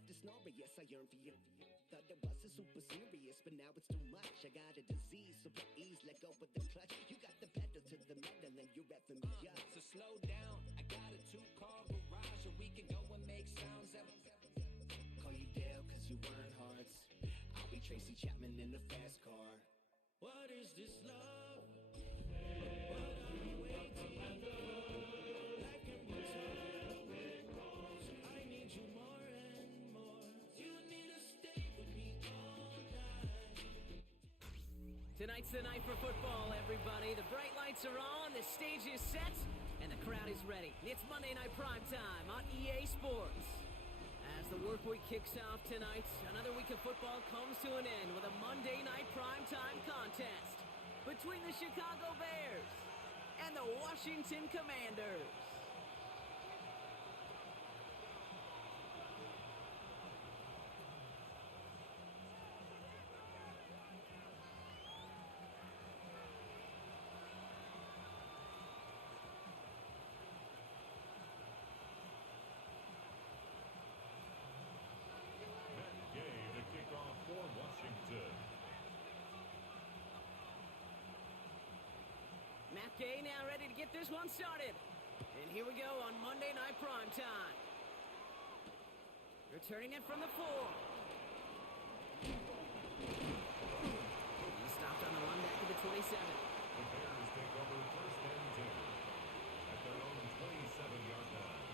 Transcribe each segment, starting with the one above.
have to snore, yes, I yearn for you. Thought that wasn't super serious, but now it's too much. I got a disease, so please let go with the clutch. You got the pedal to the metal and you're effing me up. So slow down, I got a 2-car garage, or we can go and make sounds that Call you Dale, cause you weren't hearts. I'll be Tracy Chapman in the fast car. What is this love? What are we waiting for? Life can be tough. So I need you more and more. You need to stay with me all night. Tonight's the night for football, everybody. The bright lights are on, the stage is set, and the crowd is ready. It's Monday Night Primetime on EA Sports. As the work week kicks off tonight, another week of football comes to an end with a Monday Night Primetime contest between the Chicago Bears and the Washington Commanders. Kickoff for Washington. Matt Gay now ready to get this one started. And here we go on Monday Night Primetime. Returning it from the 4. He stopped on the run back to the 27. The Bears take over first and 10 at their own 27-yard line.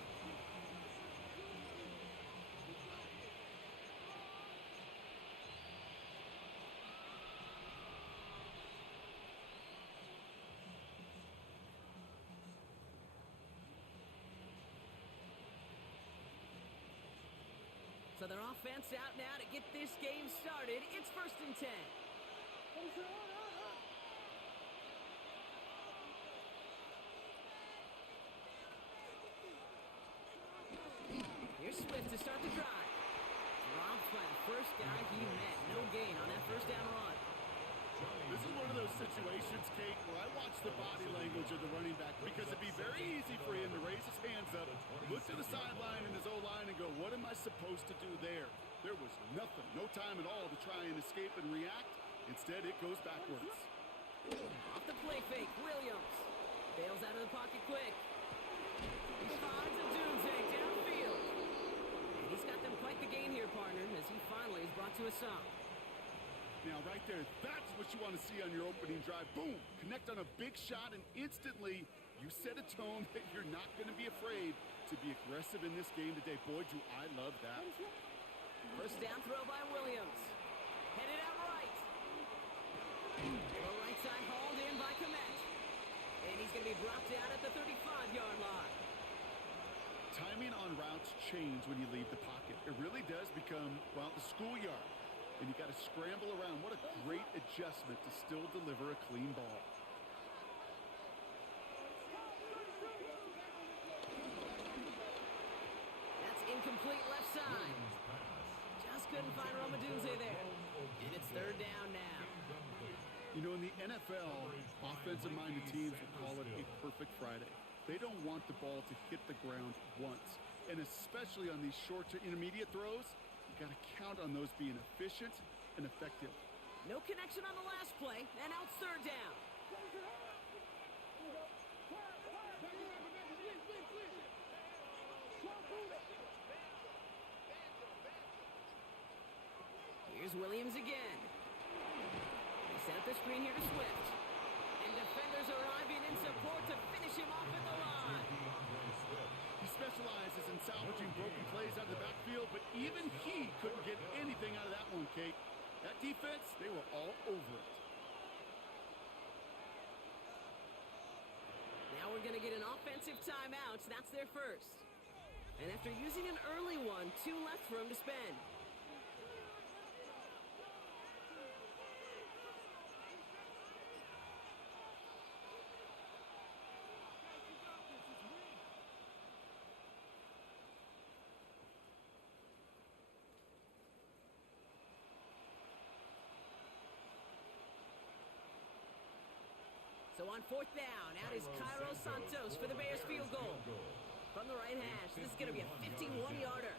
So their offense out now to get this game started. It's first and 10. Here's Swift to start the drive. Dropped by the first guy he met. No gain on that first down run. This is one of those situations, Kate, where I watch the body language of the running back because it'd be very easy for him to raise his hands up, look to the sideline and his O-line and go, what am I supposed to do there? There was nothing, no time at all to try and escape and react. Instead, it goes backwards. Off the play fake, Williams. Bails out of the pocket quick. He finds a Dunze downfield. And he's got them quite the gain here, partner, as he finally is brought to a stop. Now, right there, that's what you want to see on your opening drive. Boom! Connect on a big shot, and instantly you set a tone that you're not going to be afraid to be aggressive in this game today. Boy, do I love that. First down throw by Williams. Headed out right. The right side hauled in by Komet. And he's going to be brought down at the 35-yard line. Timing on routes change when you leave the pocket. It really does become, well, the schoolyard. And you got to scramble around. What a great adjustment to still deliver a clean ball. That's incomplete left side. Just couldn't find Romadunze there. And it's third down now. You know, in the NFL, offensive-minded teams will call it a perfect Friday. They don't want the ball to hit the ground once. And especially on these short to intermediate throws, you got to count on those being efficient and effective. No connection on the last play, and now it's third down. Here's Williams again. They set up the screen here to Swift. And defenders arriving in support to finish him off at the line. He specializes in salvaging broken plays out of the backfield, but even he couldn't get anything out of that one, Kate. That defense, they were all over it. Now we're going to get an offensive timeout. That's their first. And after using an early one, 2 left for him to spend. So on fourth down, out is Cairo Santos for the Bears field goal. From the right hash, this is going to be a 51-yarder.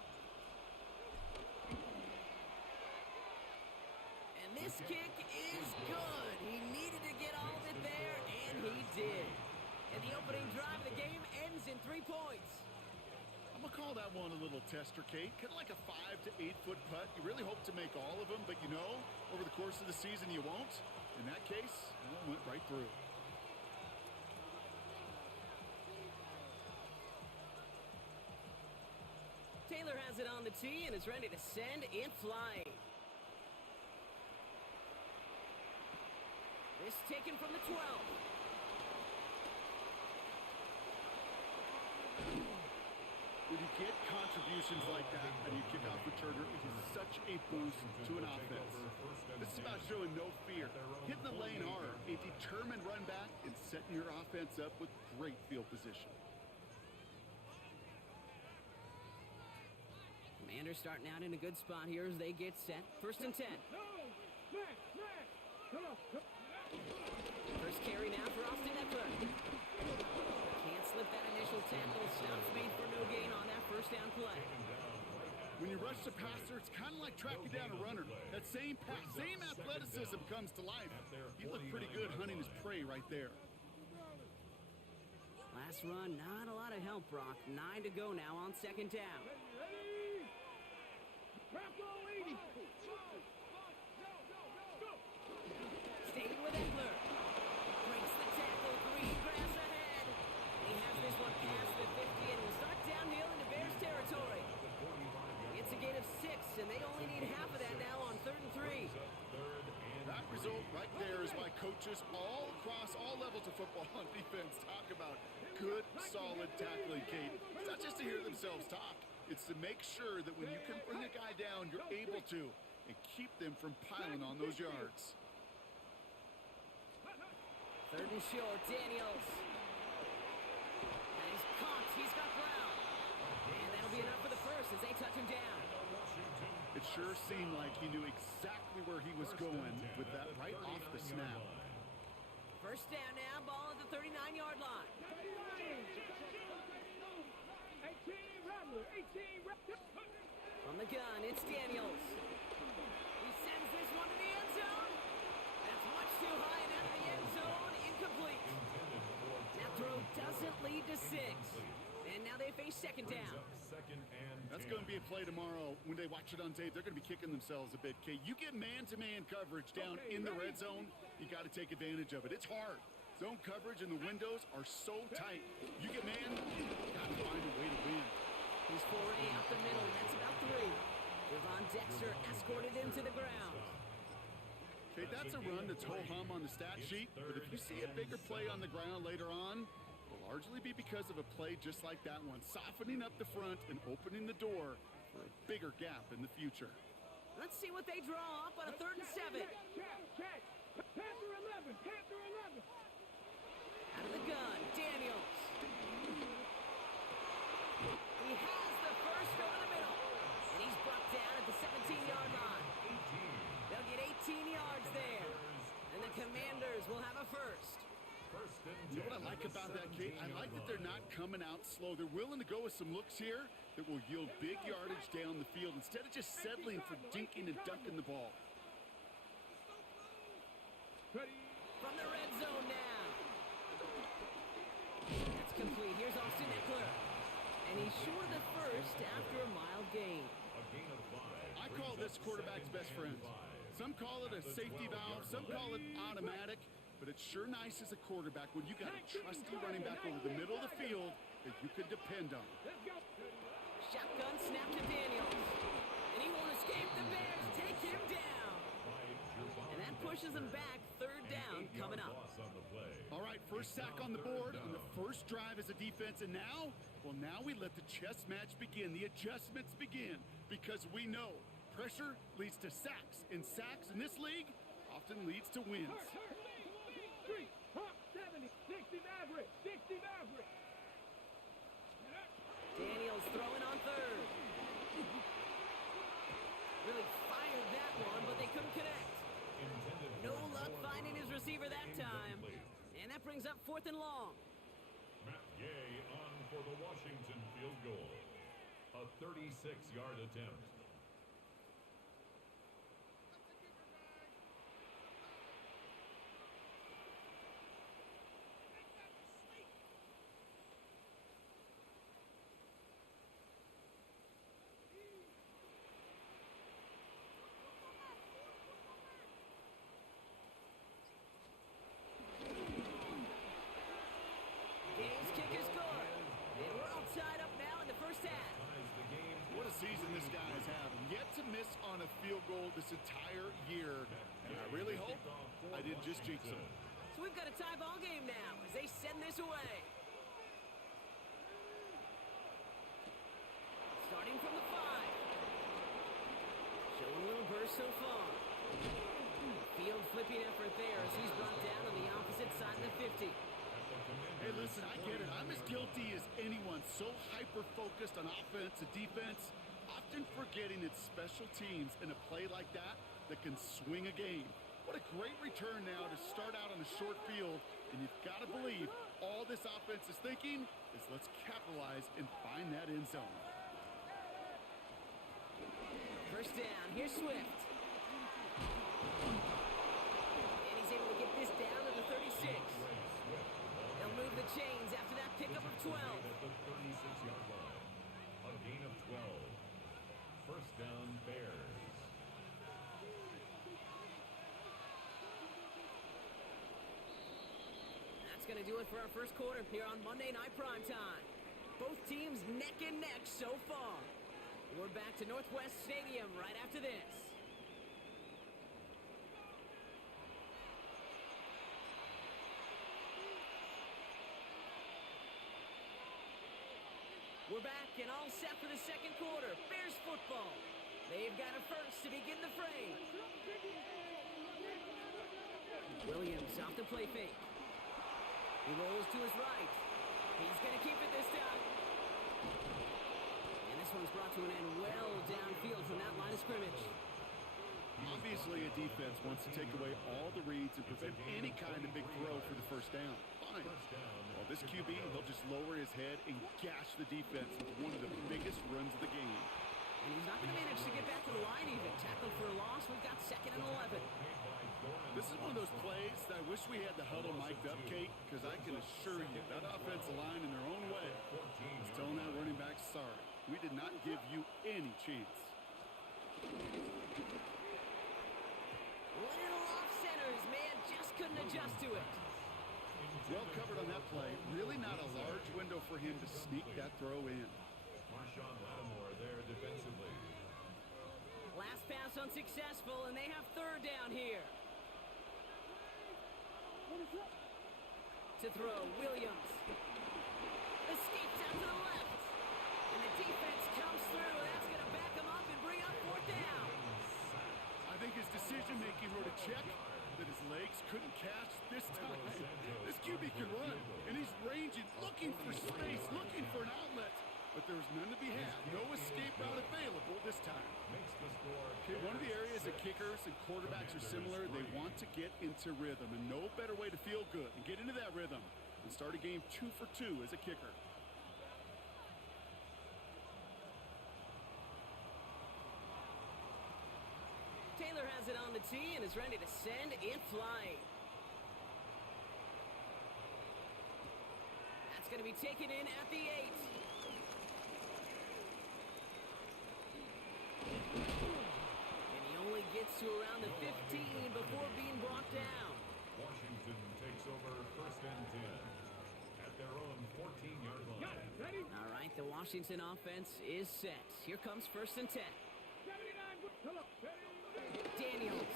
call that one a little tester, Kate. Kind of like a 5 to 8 foot putt. You really hope to make all of them, but you know, over the course of the season you won't. In that case, it went right through. Taylor has it on the tee and is ready to send it flying. This taken from the 12. When you get contributions like that and you kick off returner, it is such a boost to an offense. This is about showing no fear, hitting the lane hard, a determined run back, and setting your offense up with great field position. Commanders starting out in a good spot here as they get set. 1st and 10. First carry now for Austin Eckler. Can't slip that initial tackle. Stop speed for no gain on that first down play. When you rush the passer, it's kind of like tracking down a runner. That same pass, same athleticism comes to life. He looked pretty good hunting his prey right there. Last run, not a lot of help, Brock. 9 to go now on 2nd down. Staying with Eckler. Breaks the tackle. Green grass ahead. He has this one past the 50 and will start downhill into Bears territory. It's a gain of 6, and they only need half of that now on 3rd and 3. That result right there is why coaches all across all levels of football on defense talk about good, solid tackling, Kate. It's not just to hear themselves talk. It's to make sure that when you can bring a guy down, you're able to, and keep them from piling on those yards. 3rd and short, Daniels. And he's caught. He's got ground. And that'll be enough for the first as they touch him down. It sure seemed like he knew exactly where he was going with that right off the snap. First down now, ball at the 39-yard line. From the gun, it's Daniels. He sends this one to the end zone. That's much too high and out of the end zone. Incomplete. That throw doesn't lead to 6. And now they face 2nd down. That's going to be a play tomorrow. When they watch it on tape, they're going to be kicking themselves a bit, Kate. You get man-to-man coverage down in the red zone, you got to take advantage of it. It's hard. Zone coverage and the windows are so tight. You get man, you got to find a way to win. He's 4A up the middle. That's about 3. Javon Dexter escorted him to the ground. Okay, that's a run that's ho-hum on the stat sheet, but if you see a bigger play on the ground later on, it'll largely be because of a play just like that one, softening up the front and opening the door for a bigger gap in the future. Let's see what they draw up on a 3rd and 7. Out of the gun, Daniels. He has the first over the middle. And he's brought down at the 17-yard line. They'll get 18 yards there. And the Commanders will have a first. You know what I like about that, Kate? I like that they're not coming out slow. They're willing to go with some looks here that will yield big yardage down the field instead of just settling for dinking and ducking the ball. From the red zone now. That's complete. Here's Austin Eckler. And he's short of the first after a mild gain. I call this quarterback's best friend. Some call it a safety valve, some call it automatic, but it's sure nice as a quarterback when you got a trusty running back over the middle of the field that you can depend on. Shotgun snap to Daniels. And he won't escape. The Bears take him down. And that pushes him back. 3rd down coming up. All right, first sack on the board on the first drive as a defense, and now, well, now we let the chess match begin. The adjustments begin because we know pressure leads to sacks, and sacks in this league often leads to wins. Daniels throwing on 3rd. Really fired that one, but they couldn't connect. No luck finding his receiver that time. And that brings up 4th and long. Matt Gay on for the Washington field goal. A 36-yard attempt. guys have yet to miss on a field goal this entire year. And I really hope I didn't just jinx them. So we've got a tie ball game now as they send this away. Starting from the 5. Showing a little burst so far. Field flipping effort there as he's brought down on the opposite side of the 50. Hey, listen, I get it. I'm as guilty as anyone. So hyper-focused on offense and defense, often forgetting it's special teams in a play like that can swing a game. What a great return now to start out on a short field, and you've got to believe all this offense is thinking is let's capitalize and find that end zone. First down, here's Swift. And he's able to get this down to the 36. They'll move the chains after that pickup of 12. At the 36-yard line. A gain of 12. First down, Bears. That's going to do it for our first quarter here on Monday Night Primetime. Both teams neck and neck so far. We're back to Northwest Stadium right after this. We're back and all set for the second quarter. Bears football. They've got a first to begin the frame. Williams off the play fake. He rolls to his right. He's going to keep it this time. And this one's brought to an end well downfield from that line of scrimmage. Obviously, a defense wants to take away all the reads and prevent any kind of big throw for the first down. Fine. Well, this QB, he'll just lower his head and gash the defense with one of the biggest runs of the game. And he's not going to manage to get back to the line even. Tackled for a loss. We've got 2nd and 11. This is one of those plays that I wish we had the huddle mic'd up, Kate, because I can assure you that offensive line in their own way is telling that running back, sorry, we did not give you any chance. Little off center. His man just couldn't adjust to it. Well covered on that play. Really not a large window for him to sneak that throw in. Marshawn Lattimore there defensively. Last pass unsuccessful, and they have 3rd down here. To throw, Williams. Escapes out to the left. And the defense comes through, and that's going to back him up and bring up 4th down. I think his decision-making wrote a check that his legs couldn't catch this time. This QB can run, and he's ranging, looking for space, looking for an outlet. But there's none to be had. No escape route available this time. Okay, one of the areas that kickers and quarterbacks are similar, they want to get into rhythm, and no better way to feel good and get into that rhythm than start a game 2 for 2 as a kicker. Taylor has it on the tee and is ready to send it flying. That's going to be taken in at the 8. And he only gets to around the 15 before being brought down. Washington takes over 1st and 10 at their own 14-yard line. All right, the Washington offense is set. Here comes 1st and 10. Daniels.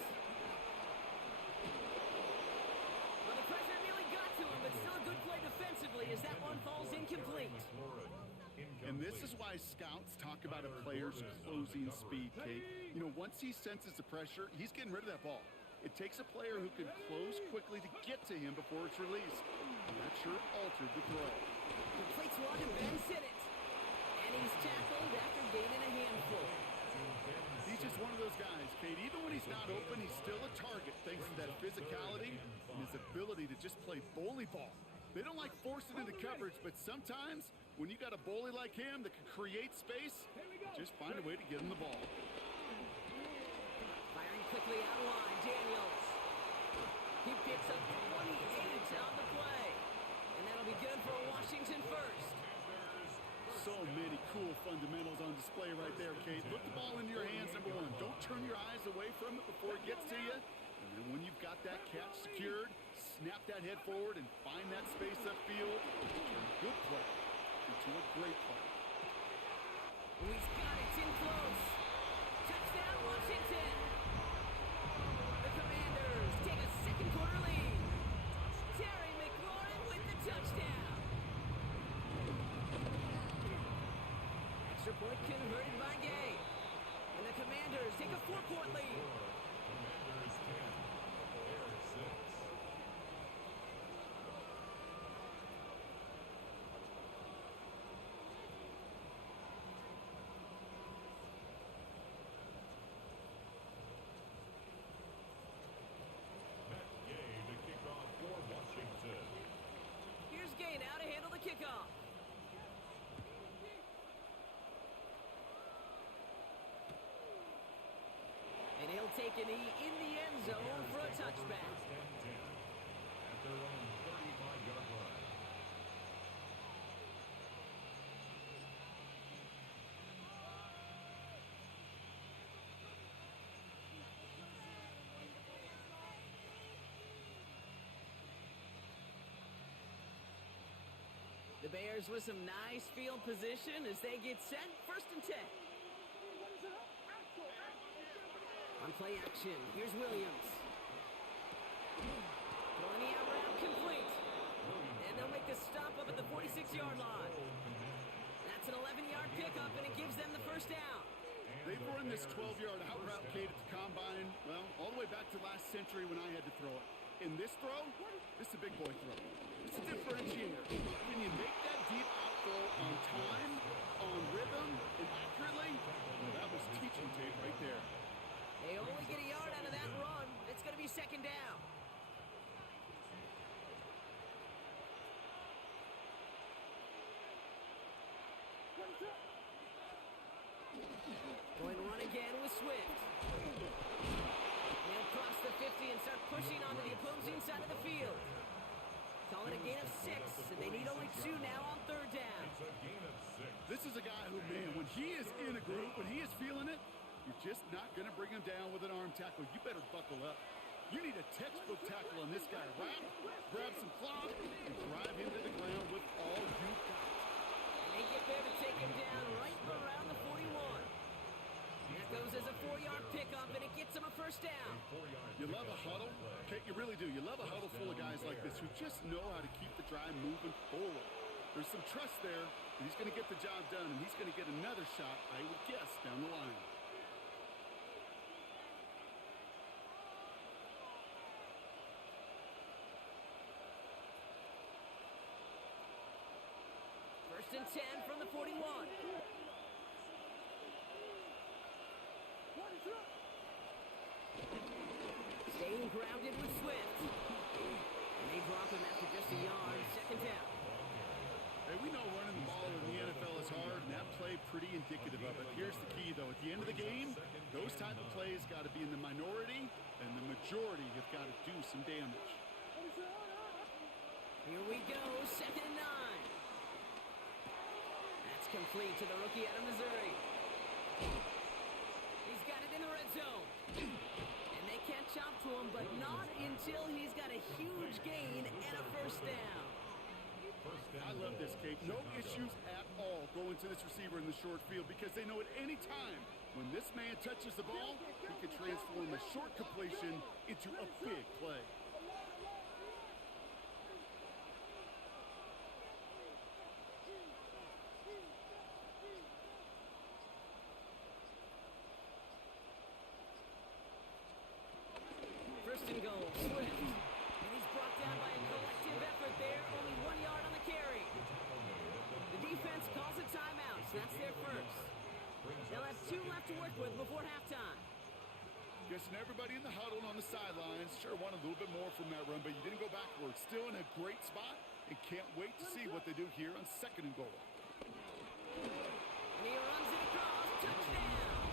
Well, the pressure nearly got to him, but still a good play defensively as that one falls incomplete. And this is why scouts talk about a player's closing speed, Kate. You know, once he senses the pressure, he's getting rid of that ball. It takes a player who can close quickly to get to him before it's released. And that sure altered the throw. Completes one and Ben's hit it. And he's tackled after gaining a handful. He's just one of those guys, Kate. Even when he's not open, he's still a target thanks to that physicality and his ability to just play bully ball. They don't like forcing into coverage, but sometimes when you got a bully like him that can create space, just find a way to get him the ball. Firing quickly out of line, Daniels. He picks up 28 on the play. And that'll be good for a Washington first. So many cool fundamentals on display right there, Kate. Put the ball into your hands, number one. Don't turn your eyes away from it before it gets to you. And then when you've got that catch secured, snap that head forward and find that space upfield. Turn a good play into a great play. He's got it in close. take a knee in the end zone for a touchback. First and 10 at their own 35-yard line. The Bears with some nice field position as they get set. First and 10. On play action, here's Williams. Throwing the out route complete. And they'll make the stop up at the 46-yard line. That's an 11-yard pickup, and it gives them the first down. They've run this 12-yard out route, Kate, at the combine, well, all the way back to last century when I had to throw it. In this throw, this is a big boy throw. It's a differentiator. Can you make that deep out throw on time, on rhythm, and accurately? Well, that was teaching tape right there. They only get a yard out of that run. It's going to be second down. Going to run again with Swift. They'll cross the 50 and start pushing onto the opposing side of the field. Call it a gain of 6, and they need only 2 now on third down. It's a gain of 6. This is a guy who, man, when he is in a groove, when he is feeling it, you're just not going to bring him down with an arm tackle. You better buckle up. You need a textbook tackle on this guy. Wrap, grab some cloth, and drive him to the ground with all you got. And they get there to take him down right around the 41. That goes as a 4-yard pickup, and it gets him a first down. You love a huddle? Okay, you really do. You love a huddle full of guys like this who just know how to keep the drive moving forward. There's some trust there that he's going to get the job done, and he's going to get another shot, I would guess, down the line. First and 10 from the 41. Staying grounded with Swift. And they drop him after just a yard. Second down. Hey, we know running the ball in the NFL is hard, and that play pretty indicative of it. Here's the key, though. At the end of the game, those type of plays got to be in the minority, and the majority have got to do some damage. Here we go, second and 9. That's complete to the rookie out of Missouri. He's got it in the red zone. And they can't chop to him, but not until he's got a huge gain and a first down. I love this, Kate. No issues at all going to this receiver in the short field because they know at any time when this man touches the ball, he can transform a short completion into a big play. First and goal, Swift. And he's brought down by a collective effort there. Only 1 yard on the carry. The defense calls a timeout, so that's their first. They'll have 2 left to work with before halftime. Guessing everybody in the huddle and on the sidelines sure wanted a little bit more from that run, but you didn't go backwards. Still in a great spot and can't wait to see what they do here on second and goal. And he runs it across. Touchdown.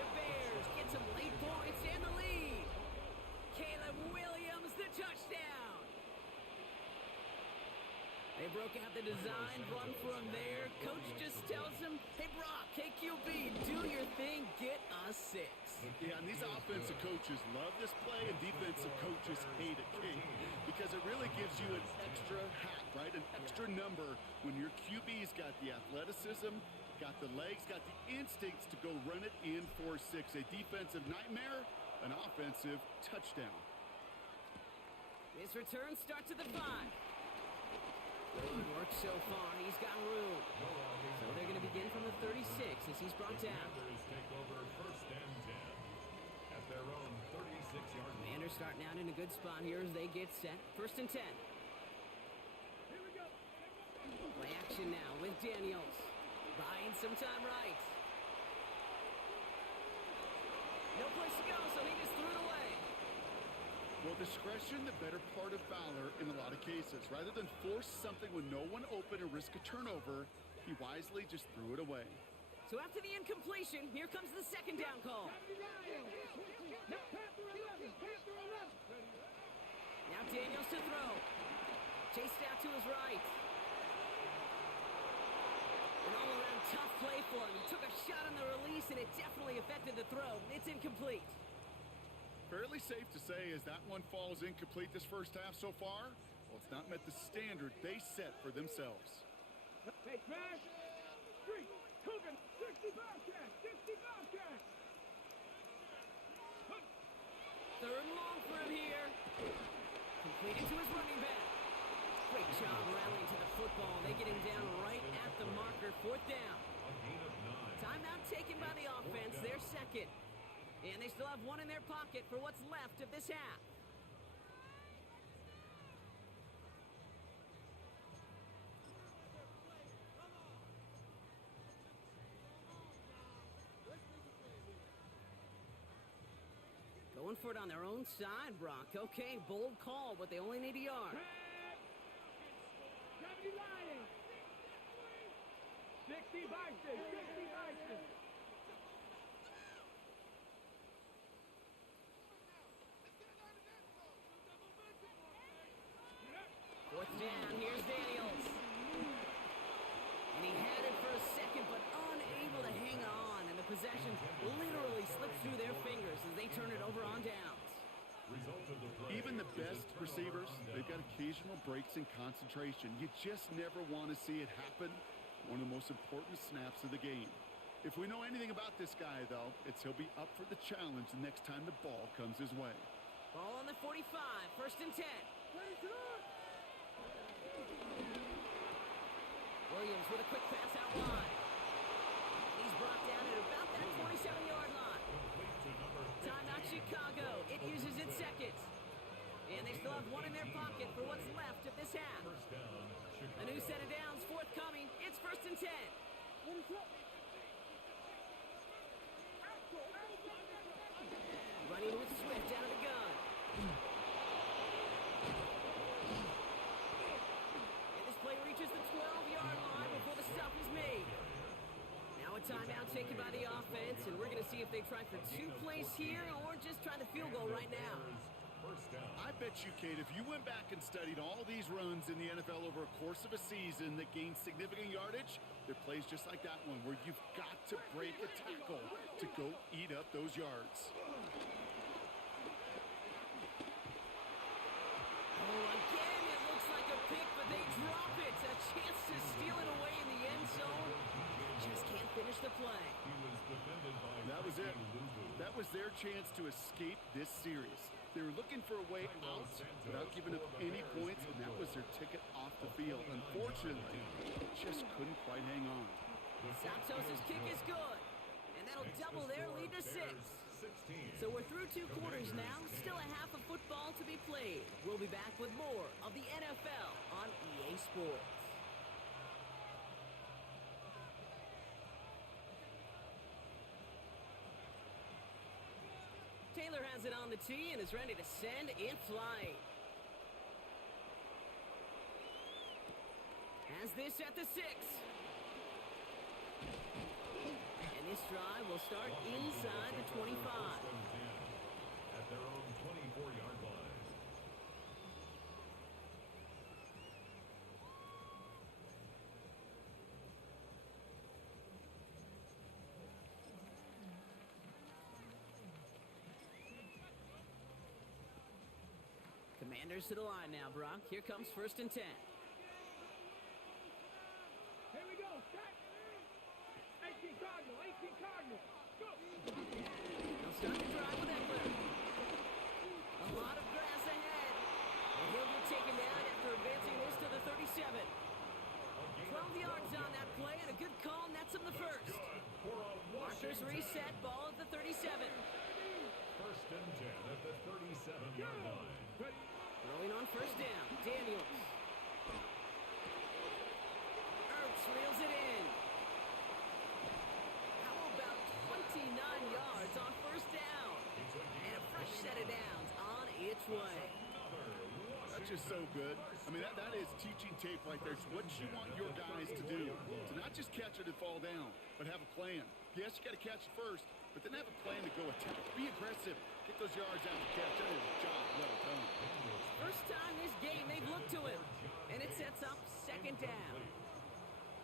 The Bears get some late points and the lead. Caleb Williams, the touchdown. They broke out the design run for him there. Coach just tells him, hey, Brock, hey, QB, do your thing, get us 6. Yeah, and these offensive coaches love this play, and defensive coaches hate it, Kate, because it really gives you an extra hat, right? An extra number when your QB's got the athleticism, got the legs, got the instincts to go run it in for 6. A defensive nightmare, an offensive touchdown. His return starts at the 5. Good work so far. He's got room. So they're going to begin from the 36 as he's brought down. Commanders take over first and 10 at their own 36-yard line. Commanders starting out in a good spot here as they get set. First and 10. Play action now with Daniels. Buying some time right. No place to go, so he just threw it away. Well, discretion, the better part of valor in a lot of cases. Rather than force something with no one open and risk a turnover, he wisely just threw it away. So after the incompletion, here comes the second down call. Now Daniels to throw. Chased out to his right. An all-around tough play for him. He took a shot on the release, and it definitely affected the throw. It's incomplete. Fairly safe to say as that one falls incomplete this first half so far, well, it's not met the standard they set for themselves. Hey, Smash! 3, 2, 60 Bobcats! 60 Bobcats! Third and long for him here. Completed to his running back. Great job rallying to the football. They get him down right at the marker. Fourth down. Timeout taken by the offense. Their second. And they still have one in their pocket for what's left of this half. Going for it on their own side, Brock. Okay, bold call, but they only need a yard. 60 Bison! 60 Bison! Fourth down, here's Daniels. And he had it for a second, but unable to hang on. And the possession literally slipped through their fingers as they turn it over on downs. Even the best receivers, they've got occasional breaks in concentration. You just never want to see it happen. One of the most important snaps of the game. If we know anything about this guy, though, it's he'll be up for the challenge the next time the ball comes his way. Ball on the 45, first and 10. Williams with a quick pass out wide. He's brought down at about that 27-yard line. Timeout Chicago. It uses its second. And they still have one in their pocket for what's left of this half. A new set of downs forthcoming. It's first and 10. Running with Swift out of the gun. And this play reaches the 12-yard line before the stop is made. Now a timeout taken by the offense, and we're going to see if they try for 2 plays here or just try the field goal right now. I bet you, Kate, if you went back and studied all these runs in the NFL over a course of a season that gained significant yardage, there are plays just like that one where you've got to break a tackle to go eat up those yards. Oh, again, it looks like a pick, but they drop it. A chance to steal it away in the end zone. Just can't finish the play. That was it. That was their chance to escape this series. They were looking for a way out without giving up any points, and that was their ticket off the field. Unfortunately, just couldn't quite hang on. Santos' kick is good, and that'll double their lead to 6. So we're through 2 quarters now, still a half of football to be played. We'll be back with more of the NFL on EA Sports. Taylor has it on the tee and is ready to send it flying. Has this at the 6. And this drive will start inside the 25. At their own 24-yard line. Commanders to the line now, Brock. Here comes first and 10. Here we go. 18 Cardinal. 18 Cardinal. Go. They'll start the drive with Eckler. A lot of grass ahead. And he'll get taken down after advancing this to the 37. 12 yards on that play and a good call nets him the first. Markers reset, ball at the 37. First and 10 at the 37-yard line. Throwing on first down, Daniels. Ertz reels it in. How about 29 yards on first down? And a fresh set of downs on its way. A just so good. I mean, that is teaching tape right there. It's what you want your guys to do. To not just catch it and fall down, but have a plan. Yes, you got to catch it first, but then have a plan to go attack. Be aggressive. Get those yards after catch. That is a job well done. First time this game they've looked to him, and it sets up second down.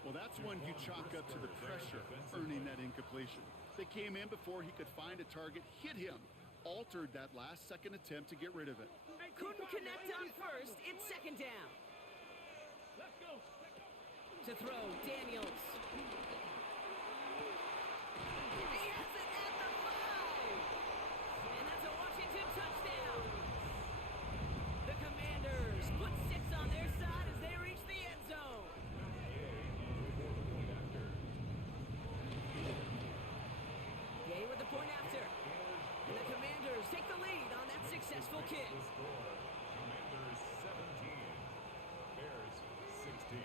Well, that's when you chalk up to the pressure, earning that incompletion. They came in before he could find a target, hit him, altered that last-second attempt to get rid of it. Couldn't connect on first. It's second down. Let's go. To throw, Daniels. He has it at the 5. And that's a Washington touchdown. The Commanders put 6 on their side as they reach the end zone. Gay with the point after. And the Commanders take the lead on that successful kick. Commanders 17, Bears 16.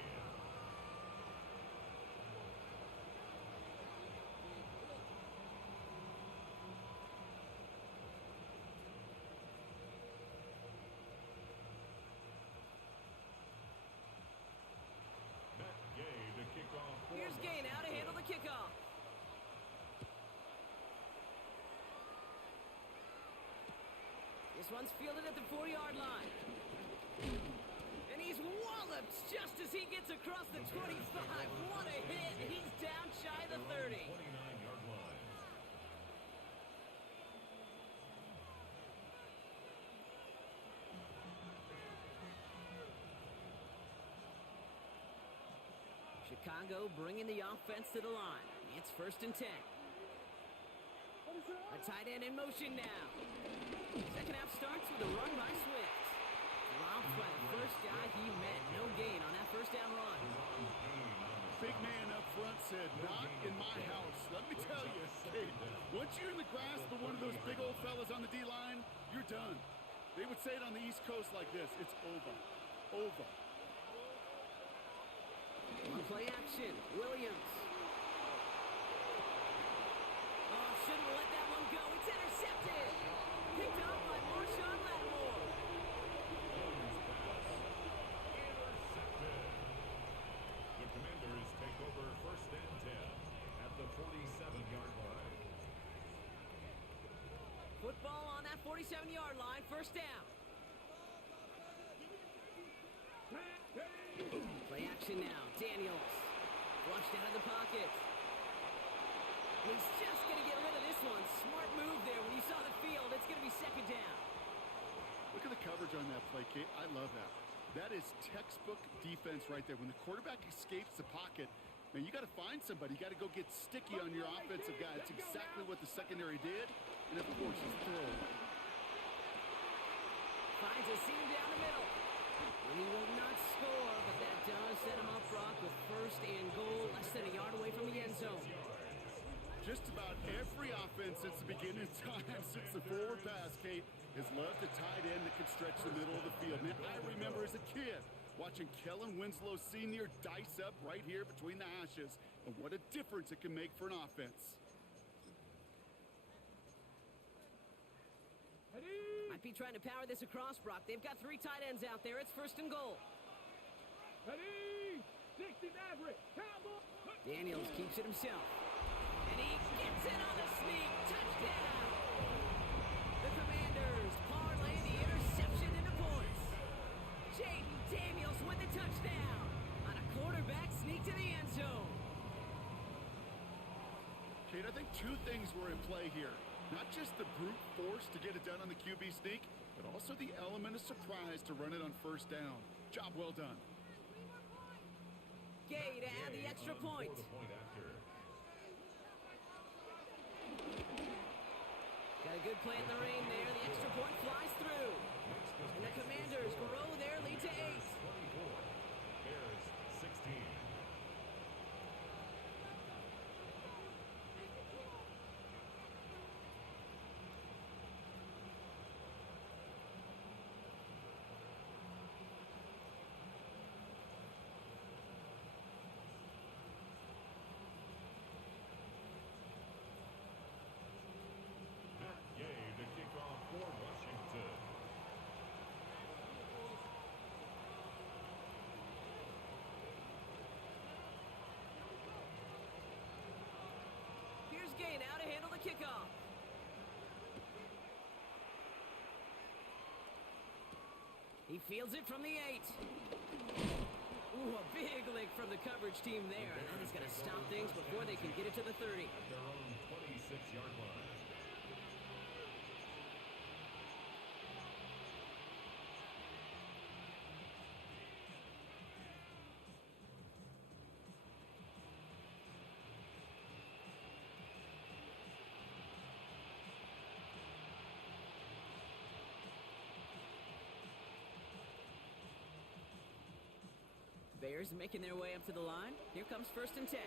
Matt Gay to kick off. Here's Gay now to handle the kickoff. This one's fielded at the 40-yard line. And he's walloped just as he gets across the 25. What a hit. He's down shy of the 30. 29-yard line. Chicago bringing the offense to the line. It's first and 10. A tight end in motion now. Second half starts with a run by Swift. Dropped by the first guy he met. No gain on that first down run. Big man up front said, not in my house. Let me tell you, Kate, once you're in the grasp of one of those big old fellas on the D-line, you're done. They would say it on the East Coast like this, it's over. Over. On play action, Williams. Oh, shouldn't have let that one go. It's intercepted. Picked up by Marshawn Lattimore. Intercepted. The Commanders take over first and 10 at the 47-yard line. Football on that 47-yard line, first down. Play action now, Daniels. Flushed out of the pocket. He's just going to get rid of this one. Smart move there when he saw the field. It's going to be second down. Look at the coverage on that play, Kate. I love that. That is textbook defense right there. When the quarterback escapes the pocket, man, you got to find somebody. You got to go get sticky on your offensive guy. It's exactly what the secondary did. And of course, it's throwaway. Finds a seam down the middle. He will not score, but that does set him up, Brock, with first and goal, less than a yard away from the end zone. Just about every offense since the beginning of time, since the forward pass, Kate, has loved a tight end that can stretch the middle of the field. Man, I remember as a kid watching Kellen Winslow Sr. dice up right here between the hashes, and what a difference it can make for an offense. Might be trying to power this across, Brock. They've got 3 tight ends out there. It's first and goal. Daniels keeps it himself. And he gets it on the sneak. Touchdown! The Commanders parlay the interception into points. Jaden Daniels with the touchdown on a quarterback sneak to the end zone. Kate, I think 2 things were in play here. Not just the brute force to get it done on the QB sneak, but also the element of surprise to run it on first down. Job well done. Gay to add the extra point. Got a good play in the rain there. The extra point flies through. And the Commanders grow their lead to 8. Bears 16. Matt Gay to kick off for Washington. He fields it from the 8. Ooh, a big lick from the coverage team there, and that is going to stop things before they can get it to the 30. At their own 26-yard line. Bears making their way up to the line. Here comes 1st and 10.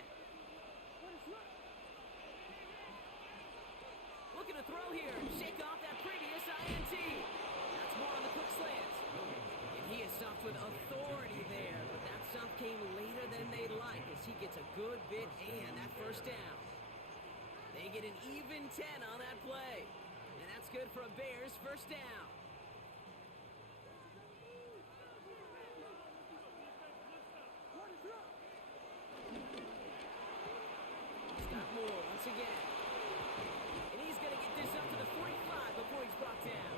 Looking to throw here. Shake off that previous INT. That's more on the quick slant. And he is stopped with authority there, but that stop came later than they'd like as he gets a good bit and that 1st down. They get an even 10 on that play. And that's good for a Bears 1st down. Scott Moore once again. And he's going to get this up to the 45 before he's brought down.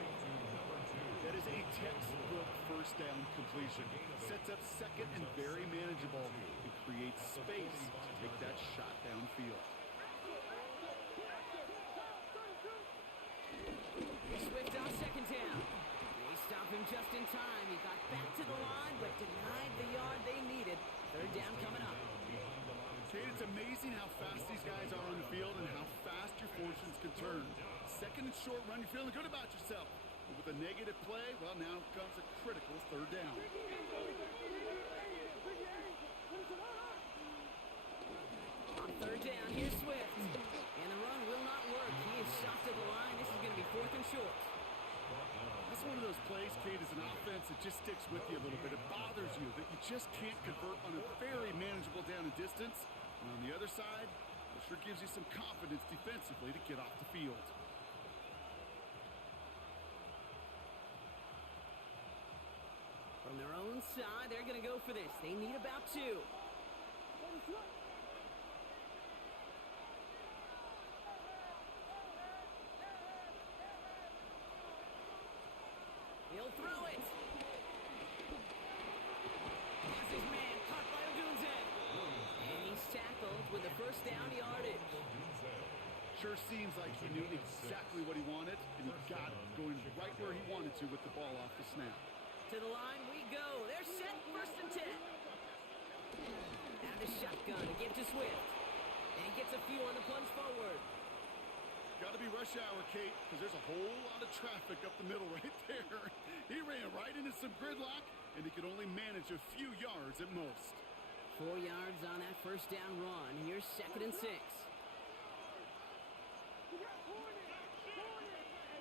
That is a textbook 1st down completion. Sets up 2nd and very manageable. It creates space to take that shot downfield. Swift on 2nd down. They stop him just in time. He got back to the line, but denied the yard they needed. 3rd down coming up. Kate, it's amazing how fast these guys are on the field and how fast your fortunes can turn. 2nd and short run, you're feeling good about yourself. But with a negative play, well, now comes a critical 3rd down. On 3rd down, here's Swift. And the run will not work. He is stopped at the line. This is going to be 4th and short. That's one of those plays, Kate, as an offense that just sticks with you a little bit. It bothers you that you just can't convert on a very manageable down and distance. And on the other side, it sure gives you some confidence defensively to get off the field. From their own side, they're going to go for this. They need about 2. He'll throw it. Here's his man, caught by Odunze. And he's tackled with the 1st down yardage. Sure seems like he knew exactly what he wanted, and he got it, going right where he wanted to with the ball off the snap. To the line we go. They're set, 1st and 10. Out of the shotgun, a give to Swift. And he gets a few on the plunge forward. Got to be rush hour, Kate, because there's a whole lot of traffic up the middle right there. He ran right into some gridlock, and he could only manage a few yards at most. 4 yards on that 1st down run. Here's 2nd and 6.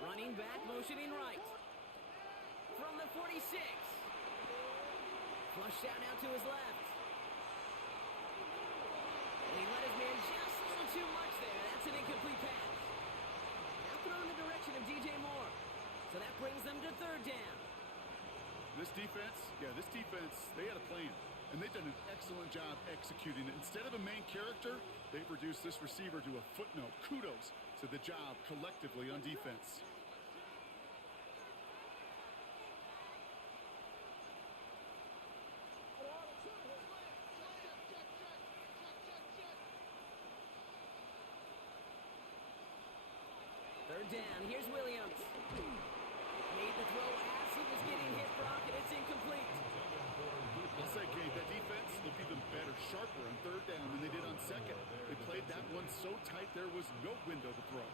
Running back, motioning right. From the 46. Flushed out now to his left. And he let his man just a little too much there. That's an incomplete pass. Now throw in the direction of DJ Moore. So that brings them to 3rd down. This defense, they had a plan. And they've done an excellent job executing it. Instead of a main character, they've reduced this receiver to a footnote. Kudos to the job collectively on defense. Third down, here's Williams. Made the throw as he was getting hit, Brock, and it's incomplete. I'll say, Gabe, that defense looked even better, sharper on 3rd down than they did on 2nd. They played that one so tight there was no window to throw.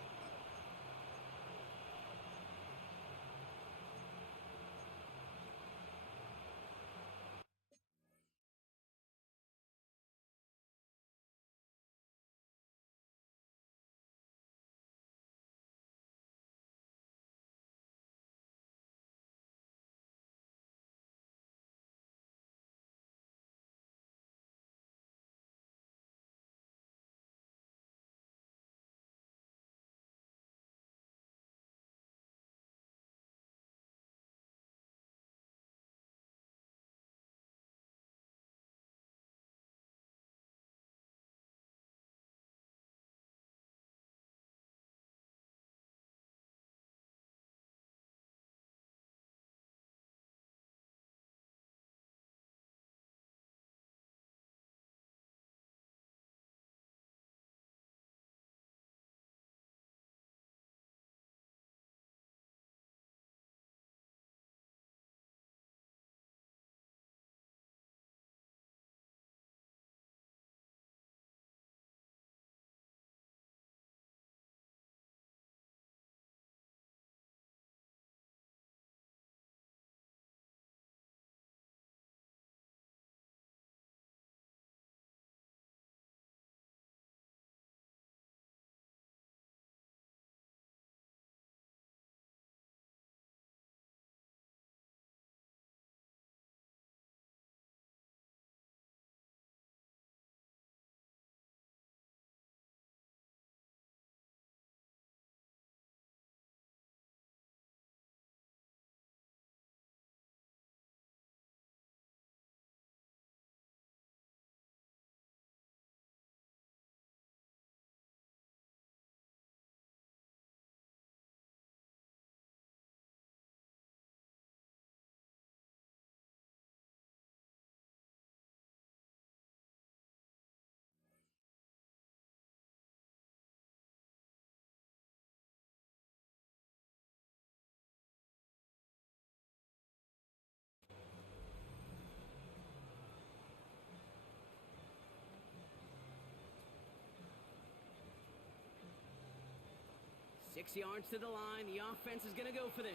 6 yards to the line. The offense is going to go for this.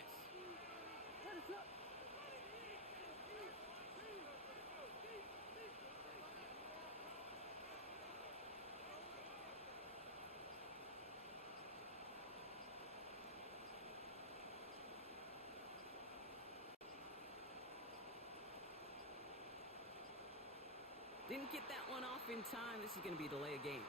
Didn't get that one off in time. This is going to be a delay of game.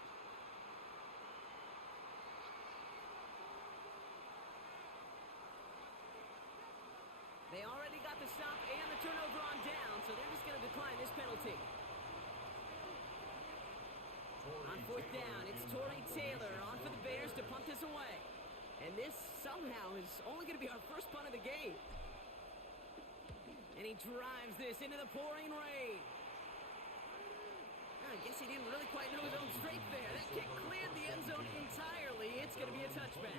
They already got the stop and the turnover on down, so they're just going to decline this penalty. On fourth down, it's Torrey Taylor on for the Bears to punt this away. And this somehow is only going to be our first punt of the game. And he drives this into the pouring rain. I guess he didn't really quite know his own strength there. That kick cleared the end zone entirely. It's going to be a touchback.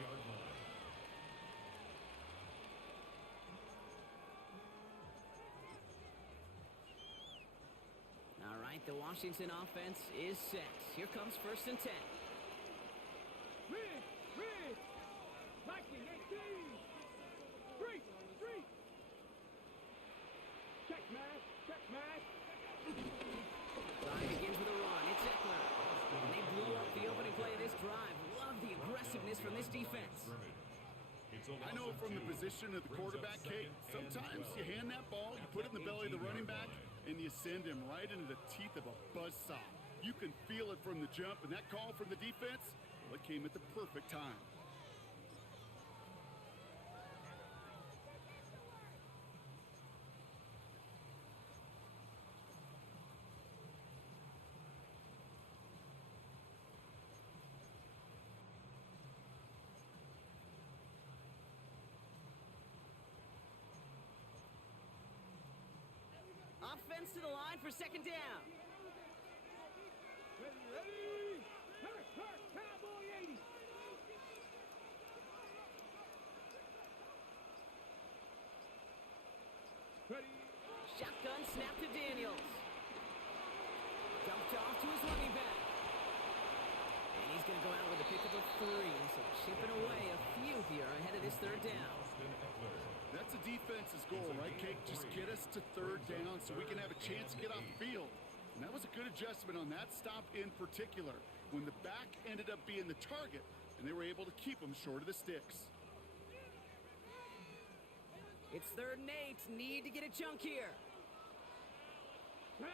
All right, the Washington offense is set. Here comes 1st and 10. Red, Mikey, 18. Street. Check match. Drive begins with a run. It's Eckler. And they blew up the opening play of this drive. Love the aggressiveness from this defense. I know from the position of the quarterback, Kate, sometimes you hand that ball, you put it in the belly of the running back, and you send him right into the teeth of a buzzsaw. You can feel it from the jump, and that call from the defense, well, it came at the perfect time. Offense to the line for 2nd down. Ready. Hurt, Cowboy 80. Ready. Shotgun snap to Daniels. Dumped off to his running back. And he's going to go out with a pick of a 3. So chipping away a few here ahead of this 3rd down. That's a defense's goal, right, Kate? Just get us to 3rd down so we can have a chance to get off the field. And that was a good adjustment on that stop in particular, when the back ended up being the target, and they were able to keep them short of the sticks. It's 3rd and 8. Need to get a chunk here. 19.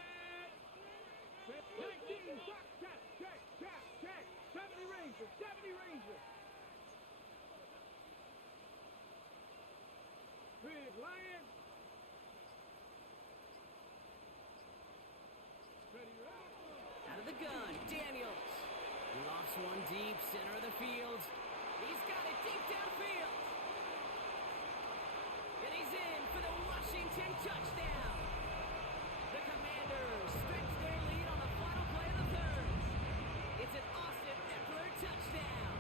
Check. 70 Ranger. Red Lion. Out of the gun, Daniels. He lofts one deep, center of the field. He's got it deep downfield. And he's in for the Washington touchdown. The Commanders stretch their lead on the final play of the 3rd. It's an Austin Eckler touchdown.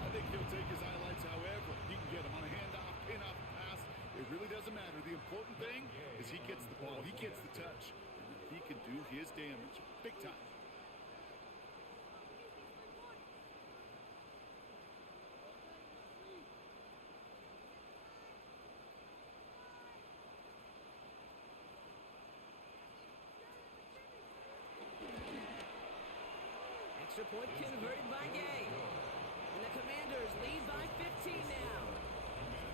I think he'll take his highlights however he can get them on a handoff, pin-off, pass. It really doesn't matter. The important thing is he gets the ball, he gets the touch, and he can do his damage big time. Extra point converted by Gay. And the Commanders lead by 15 now.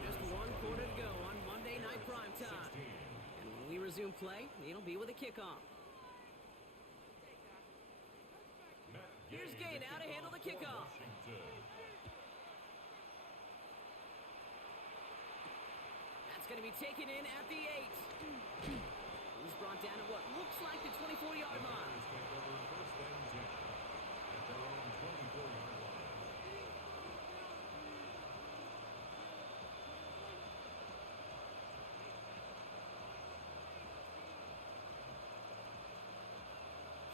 Just 1 quarter to go on Monday Night Primetime. And when we resume play, it'll be with a kickoff. Here's Gay now to handle the kickoff. That's going to be taken in at the 8. He's brought down at what looks like the 24-yard line.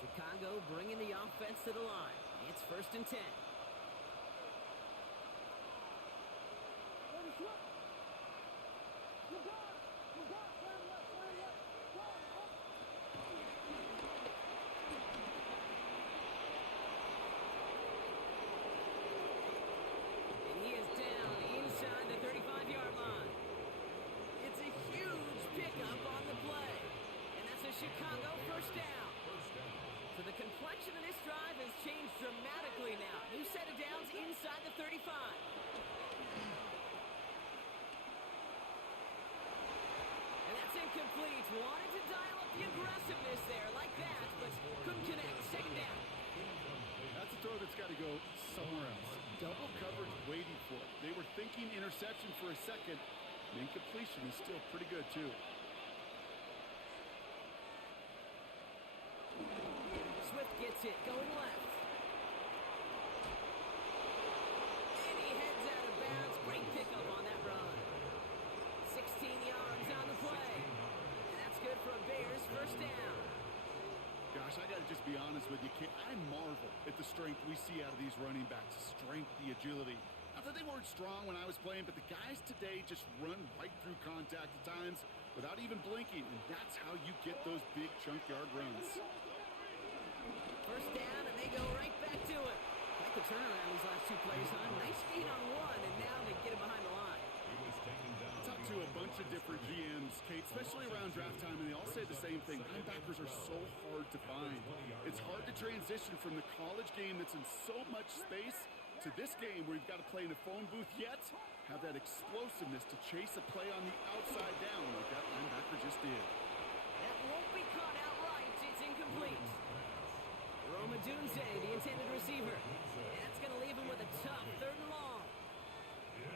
Chicago bringing the offense to the line. It's 1st and 10. complexion of this drive has changed dramatically now. New set of downs inside the 35. And that's incomplete. Wanted to dial up the aggressiveness there like that, but couldn't connect. Second down. That's a throw that's got to go somewhere else. Double coverage waiting for it. They were thinking interception for a second. And incompletion is still pretty good, too. Swift gets it, going left. And he heads out of bounds. Great pickup on that run. 16 yards on the play. And that's good for a Bears first down. Gosh, I got to just be honest with you, kid. I marvel at the strength we see out of these running backs. The strength, the agility. Not that they weren't strong when I was playing, but the guys today just run right through contact at times without even blinking. And that's how you get those big chunk yard runs. First down, and they go right back to it. Like the turnaround these last two plays, huh? Nice speed on one, and now they get him behind the line. I talked to a bunch of different GMs, Kate, especially around draft time, and they all say the same thing. Linebackers are so hard to find. It's hard to transition from the college game that's in so much space to this game where you've got to play in a phone booth, yet have that explosiveness to chase a play on the outside down like that linebacker just did. That won't be caught outright. It's incomplete. Roma Dunze, the intended receiver. That's going to leave him with a tough third and long.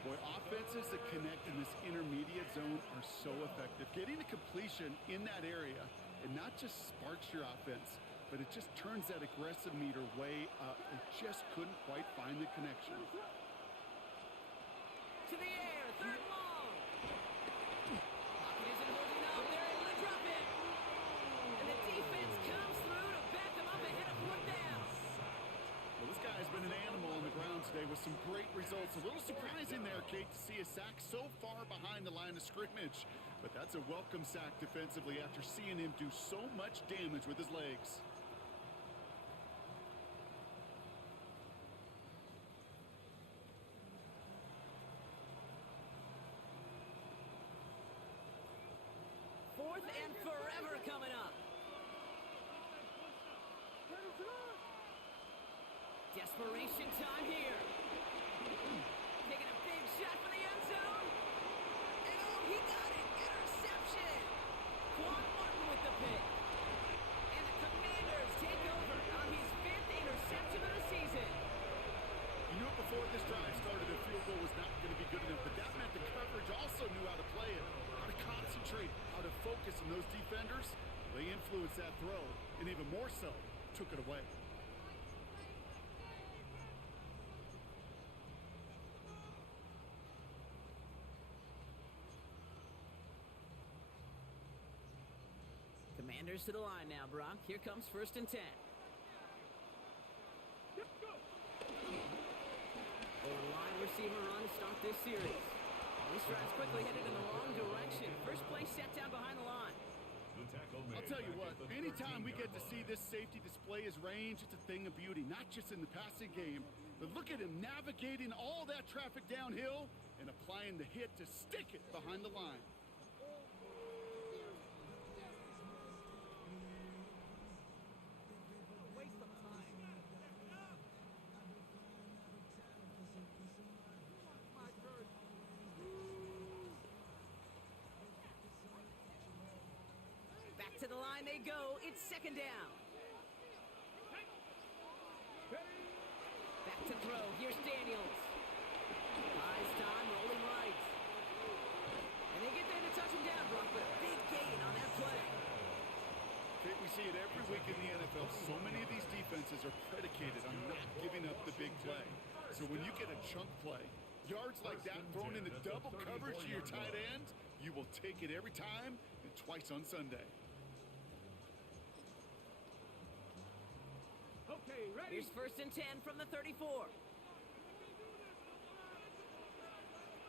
Boy, offenses that connect in this intermediate zone are so effective. Getting a completion in that area, it not just sparks your offense, but it just turns that aggressive meter way up. They just couldn't quite find the connection. To the air, third and long. Pocket isn't holding up. They're able to drop it. And the defense comes through to back them up ahead of fourth down. Well, this guy's been an animal on the ground today with some great results. A little surprising there, Kate, to see a sack so far behind the line of scrimmage. But that's a welcome sack defensively after seeing him do so much damage with his legs. Fourth and forever coming up. Desperation time here. Taking a big shot for the end zone. And oh, he got it. Interception. Quan Martin with the pick. And the Commanders take over on his fifth interception of the season. You knew before this drive started, a field goal was not going to be good enough, but that meant the coverage also knew how to play it, how to concentrate, how to focus on those defenders. They influenced that throw, and even more so, took it away. Commanders to the line now, Brock. Here comes first and 10. Line receiver run to start this series. This drive's quickly headed in the wrong direction. First play set down behind the line. I'll tell you what, anytime we get to see this safety display his range, it's a thing of beauty, not just in the passing game, but look at him navigating all that traffic downhill and applying the hit to stick it behind the line. To the line they go. It's second down. Back to throw. Here's Daniels. Buys time, rolling right. And they get there to touch him down, Brock, but a big gain on that play. We see it every week in the NFL. So many of these defenses are predicated on not giving up the big play. So when you get a chunk play, yards like that thrown into double coverage to your tight end, you will take it every time and twice on Sunday. Here's first and 10 from the 34.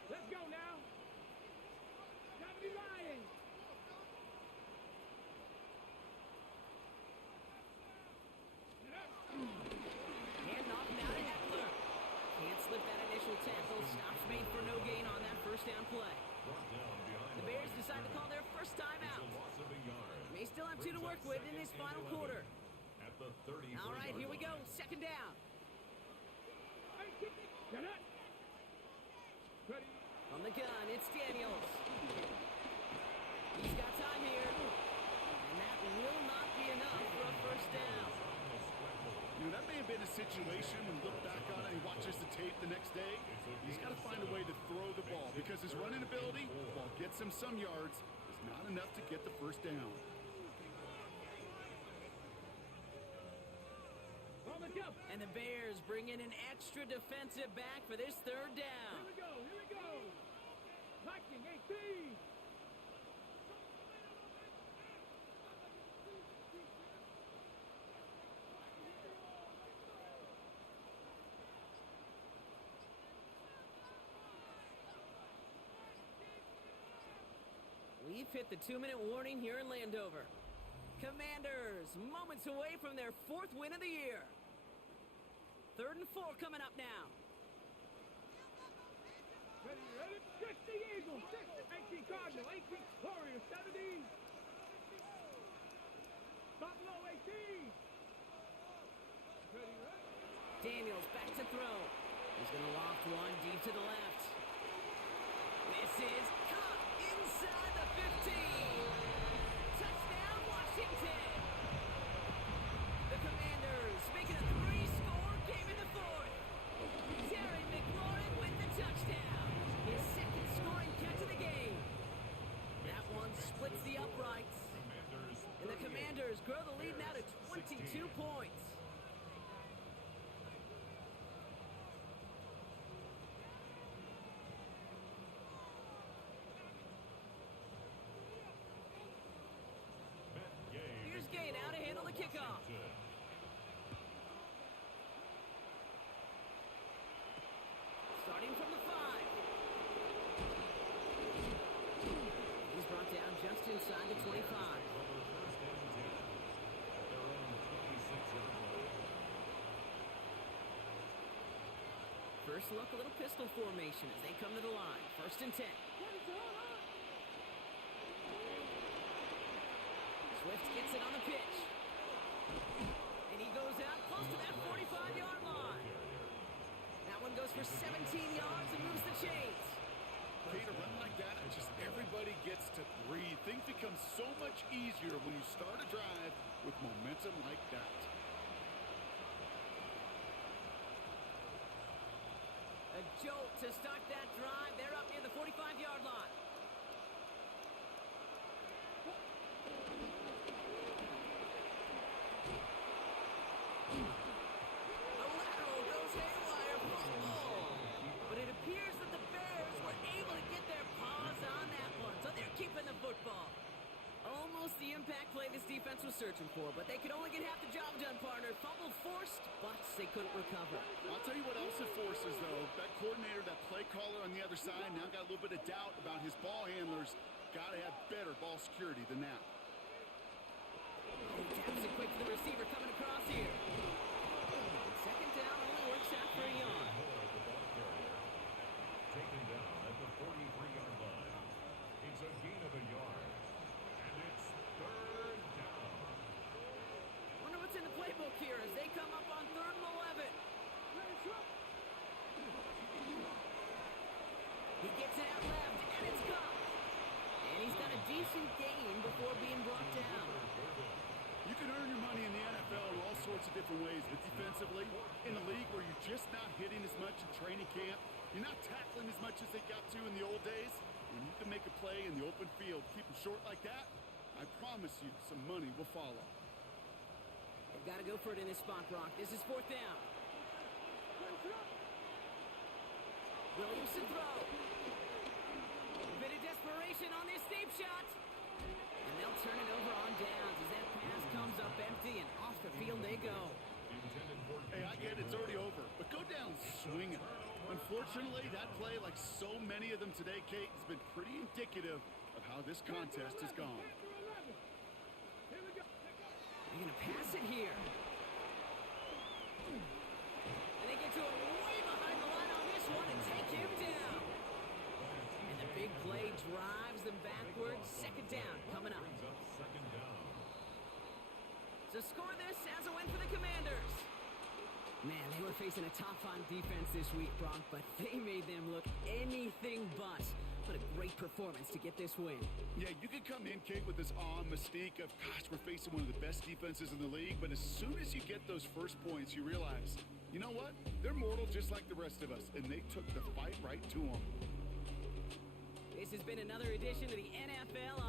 Let's go now. Gotta be lying. Hand off now to Eckler. Can't slip that initial tackle. Stops made for no gain on that first down play. The Bears decide to call their first time out. May still have two to work with in this final quarter. the 30. All right, here we go. Second down. From the gun, it's Daniels. He's got time here. And that will not be enough for a first down. You know, that may have been a situation when you look back on it and he watches the tape the next day. He's got to find a way to throw the ball because his running ability, while it gets him some yards, is not enough to get the first down. And the Bears bring in an extra defensive back for this third down. Here we go. Viking 18. We've hit the 2-minute warning here in Landover. Commanders, moments away from their 4th win of the year. 3rd and 4 coming up now. Ready. 60 Eagles, 18 Cardinal, 18 Warriors, 70. Buffalo 18. Ready. Daniels back to throw. He's going to loft one deep to the left. This is caught inside the 15. Touchdown, Washington. The Commanders making a 3-score game in the 4th. Terry McLaurin with the touchdown. His 2nd scoring catch of the game. That one splits the uprights. And the Commanders grow the lead now to 22 points. Here's Gay now to handle the kickoff. Starting from the 5. He's brought down just inside the 25. First look, a little pistol formation as they come to the line. 1st and 10. Swift gets it on the pitch. And he goes out close to that 45-yard line. That one goes for 17 yards and moves the chains. Hey, to run like that, just everybody gets to breathe. Things become so much easier when you start a drive with momentum like that. A jolt to start that drive. They're up near the 45-yard line. A lateral goes haywire, fumble. But it appears that the Bears were able to get their paws on that one, so they're keeping the football. Almost the impact play this defense was searching for, but they could only get half the job done, partner. Fumble forced, but they couldn't recover. I'll tell you what else it forces, though. That coordinator, that play caller on the other side, now got a little bit of doubt about his ball handlers. Got to have better ball security than that. He taps it quick to the receiver coming across here. 2nd down only works out for a yard. Taken down at the 43-yard line. It's a gain of a yard. And it's 3rd down. Wonder what's in the playbook here as they come up on 3rd and 11. He gets it out left, and it's caught. And he's got a decent gain before being brought down. You can earn your money in the NFL in all sorts of different ways, but defensively, in a league where you're just not hitting as much in training camp, you're not tackling as much as they got to in the old days, when you can make a play in the open field, keep them short like that, I promise you some money will follow. They've got to go for it in this spot, Brock. This is 4th down. Williamson throw. A bit of desperation on this deep shot. And they'll turn it over on downs as that pass comes up empty and off the field they go. Hey, I get it, it's already over, but go down swinging. Unfortunately, that play, like so many of them today, Kate, has been pretty indicative of how this contest has gone. They're going to pass it here. And they get to it way behind the line on this one and take him down. And the big play drives them backwards. 2nd down coming up. Brings up 2nd down. So to score this as a win for the Commanders. Man, they were facing a top-5 defense this week, Bronk, but they made them look anything but. What a great performance to get this win. Yeah, you could come in, Kate, with this awe and mystique of, gosh, we're facing one of the best defenses in the league, but as soon as you get those first points, you realize, you know what? They're mortal just like the rest of us, and they took the fight right to them. This has been another edition of the NFL on